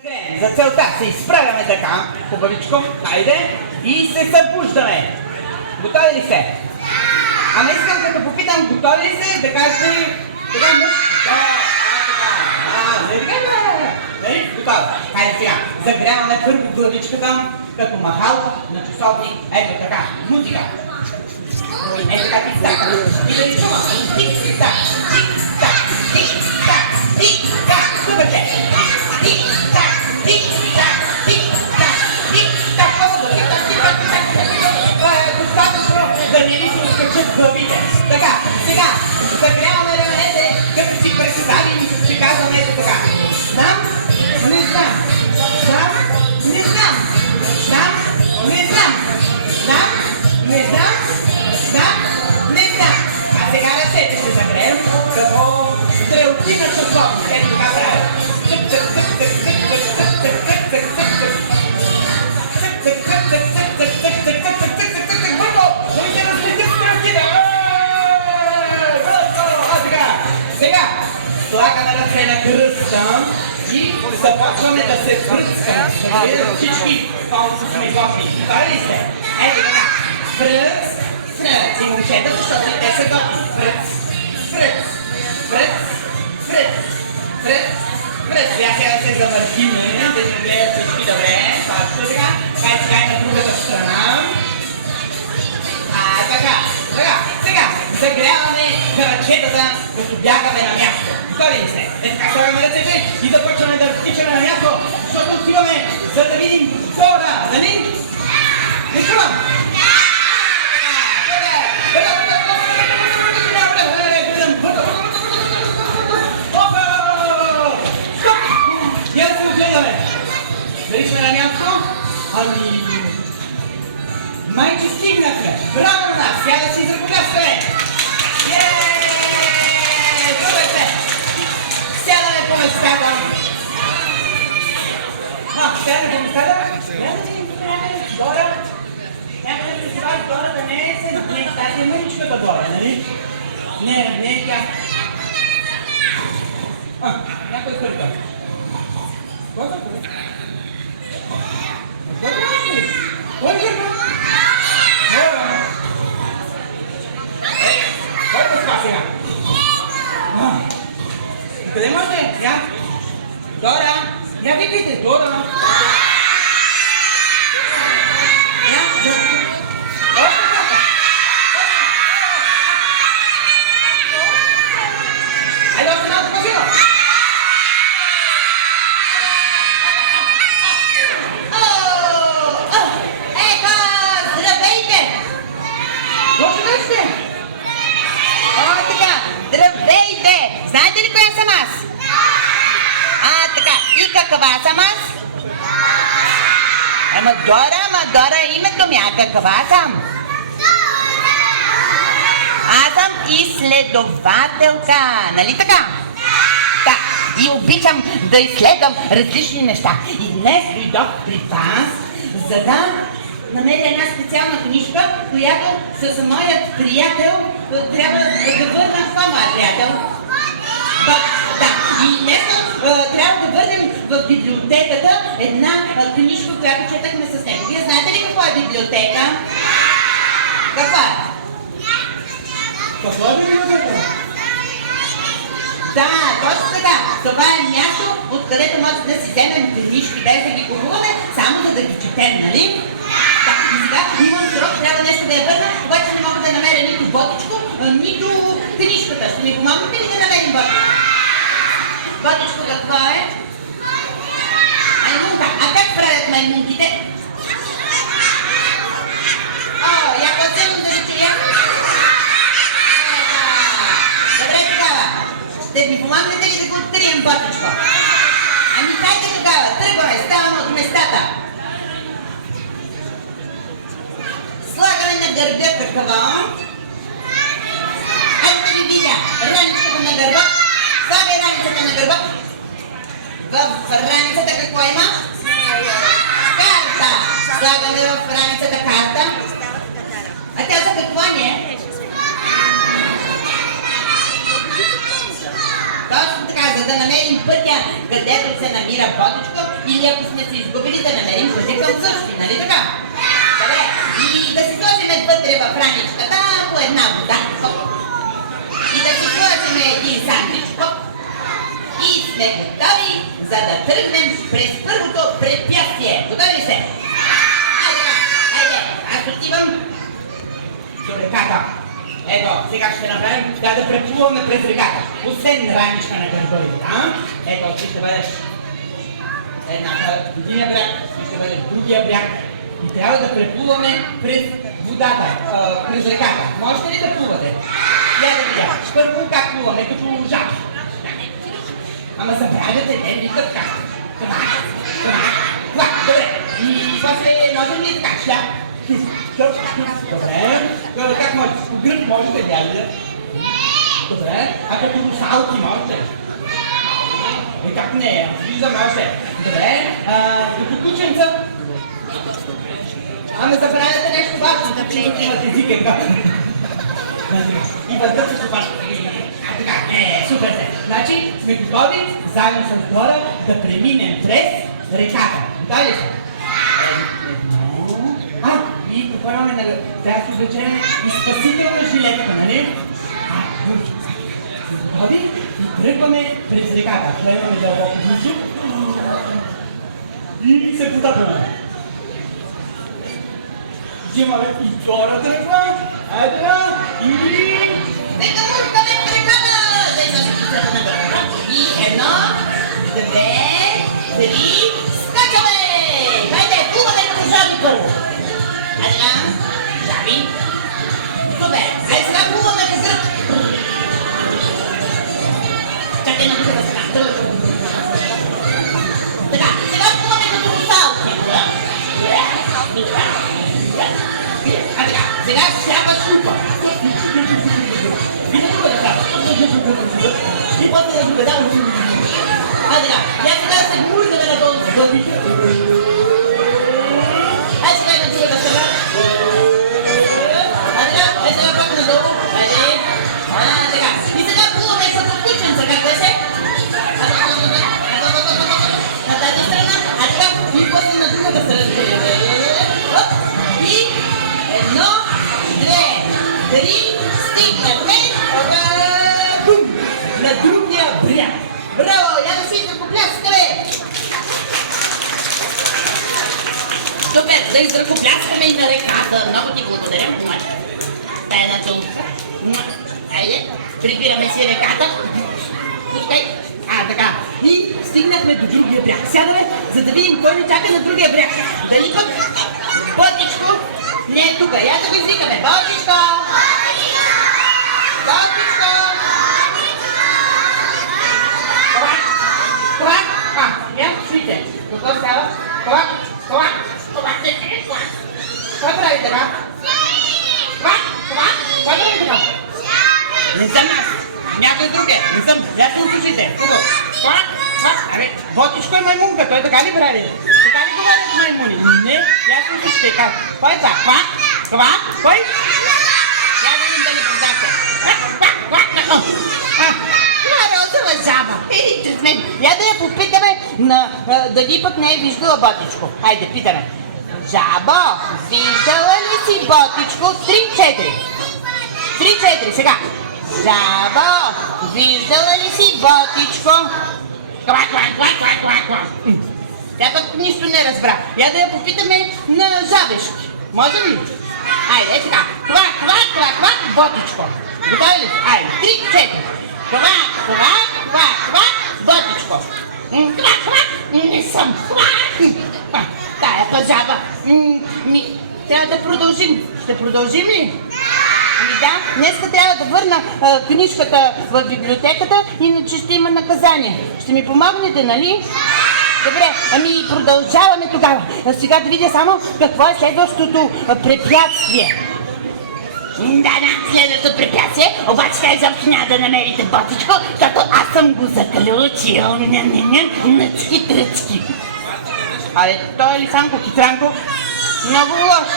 За целта се изправяме така, хубавичко, хайде, и се събуждаме. Готови ли сте? Ама искам като попитам, готови ли сте, да кажете, така мъжко, нали? Готови. Хайде сега, загряваме първо главичката, като махал на часовник, ето така, музика. Ето така, тик-так, и да изчува, тик-так, тик-так, тик-так, тик-так, супер сте! Тик-так, тик-так, тик-так, тик-так, това е достатъчно да не ви се откачат главите. Така, сега, загряваме раменете, като си представим и като си казваме ето така. Знам, не знам, знам, не знам, знам, не знам, знам, не знам, знам, не знам. А сега ръцете ще загреем, като стрелки на часовник. Ето така правя. Сега слагаме ръце на кръста и започваме да се пръскаме. Всички колко сме готви. Готови ли сте? Ето така. Пръц, пръц. И момчета, защото и те са готви. Пръц, пръц, пръц, пръц, пръц, пръц. Сега се завъртим, да ни гледат всички добре. Точно така. Хай сега и на другата страна. Така. Сега загряваме кръчетата, като бягаме на място. Готови ли сте? Така слагаме ръцете и започваме да втичаме на място, защото отиваме, за да видим Дора, нали? Не чувам! Я се огледаме. Дали сме на място? Ами... Майче стигнахме! Браво на нас! Сега да си изръкопляскаме! Добре сте! Сядаме по местата! Сядаме по местата? Няма да видим тук някъде Дора. Някъде да се бави Дора да не е тази мъничката Дора, нали? Не е тя. Някой хърка. Кой хърка, бе? Кой хърка? Кой е това сега? Къде можете? Я? Дора! Я викайте, Дора! Я? Още така! Айде още малко по-силно! Здравейте! Знаете ли коя съм аз? Така. И каква съм аз? Дора е името ми. А каква съм? Аз съм изследователка. Нали така? Да. И обичам да изследвам различни неща. И днес дойдох при вас, за да намеря една специална книжка, която с моят приятел трябва да върнем. Това моя приятел. И днес трябва да върнем в библиотеката една книжка, която четахме с него. Вие знаете ли какво е библиотека? Каква е? Какво е библиотека? Да, точно така. Това е място, откъдето може да си вземем книжки, без да ги купуваме, само за да ги четем, нали? Да, и сега имам срок, трябва нещо да я върна, обаче не мога да намеря нито ботичко, нито книжката. Ще ми помогнете ли да намерим ботичко? Ботичко какво е? Маймунка. А как правят маймунките? Я по-земно да ви чуя. Добре тогава. Ще ми помогнете ли да го открием ботичко? Ами хайде тогава, тръгваме, ставаме от местата. Слагаме на гърба какво? Айде да ви видя. Раницата на гърба. Слагай раницата на гърба. В раницата какво има? Карта. Слагаме в раницата карта. А тя за какво ни е? Точно така, за да намерим пътя, където се намира ботичко Или ако сме се изгубили да намерим пътя към същи, нали така? Добре, и да си сложим вътре в раничката по една вода, хоп. И да си сложим един сандвич, хоп. И сме готови, за да тръгнем през първото препятствие. Готови ли сте? Айде, аз отивам до реката. Ето, сега ще направим да преплуваме през реката. Освен раничка на гърба ви, да? Ето, ти ще бъдеш единия бряг, ти ще бъдеш другия бряг. И трябва да преплуваме през водата, през реката. Можете ли да плувате? Я да видя. Първо как плуваме, като жаби. Ама забравяте, не викат как. Това, добре. И после можем ли така? Шляп. Добре. Как може? По гръб можете ли? Добре. А като русалки можете ли? Как не? Виждам още. Добре. Като кученца? Ама забравяте нещо важно, че имат езика. И въздържа с това. Така, супер се. Значи сме готови заедно с Дора да преминем през реката. Готови ли са? И препарваме на да си облечем и спасителна жилетка, нали? Готови и тръгваме през реката. Поемаме дълбоко въздух и се потапваме. Взимаме и Дора тръгва. Айде и... Нека мускаме в реката! Да излъжа на Дора. И едно, две, три, скачаме! Хайде, плуваме като жаби първо. Айде, жаби. Супер! Айде сега плуваме по гръб. Чакай на другата страна. Така, сега плуваме като русалки. А така, сега шляпа шупа. И после да докъда. А така, я сега се гмуркаме надолу с главите. Ай сега на другата страна. А така, ай сега пак надолу. Айде. Така, и сега плуваме като кученца, как беше? На тази страна. А така, и после на другата страна. И едно, две, три, стигнахме на другия бряг. Браво! Я да си изръкопляскаме! Супер! Да изръкопляскаме и на реката. Много ти благодаря. Дай на чулка. Айде, прибираме си реката. Пускай. Така. И стигнахме до другия бряг. Сядаме, за да видим кой ни чака на другия бряг. Дали пък Ботичко не е тук. Я да го извикаме. Ботичко! Ботичко! Ковак! Я, чуйте. Какво става? Ковак! Какво прави така? Ковак! Какво прави така? Не съм аз. Някой друг е. Не съм. Ясно слушайте. Ковак! Абе, Ботичко е маймунка. Той така ли прави? Така ли говорят маймуни? Не. Ясно слушайте. Кой е това? Ковак? Кой? Я да видим дали познахте. Това е розова жаба. Я да я попитаме дали пък не е виждала Ботичко. Хайде, питаме. Жабо, виждала ли си Ботичко? 3-4. 3-4, сега. Жабо, виждала ли си Ботичко? Тя пък нищо не разбра. Я да я попитаме на жабешки. Може ли? Айде, сега. Квак, Ботичко. Готови ли? Айде, 3-4. Квак, Ботичко. Квак, не съм. Тая пъжаба. Трябва да продължим. Ще продължим ли? Да, днеска трябва да върна книжката в библиотеката, иначе ще има наказание. Ще ми помогнете, нали? Добре, продължаваме тогава. Сега да видя само какво е следващото препятствие. Да, следващото препятствие, обаче тя изобщо няма да намерите Ботичко, защото аз съм го заключил. Нъцки-тръцки. Абе, той е Лисанко Китранко. Много лош.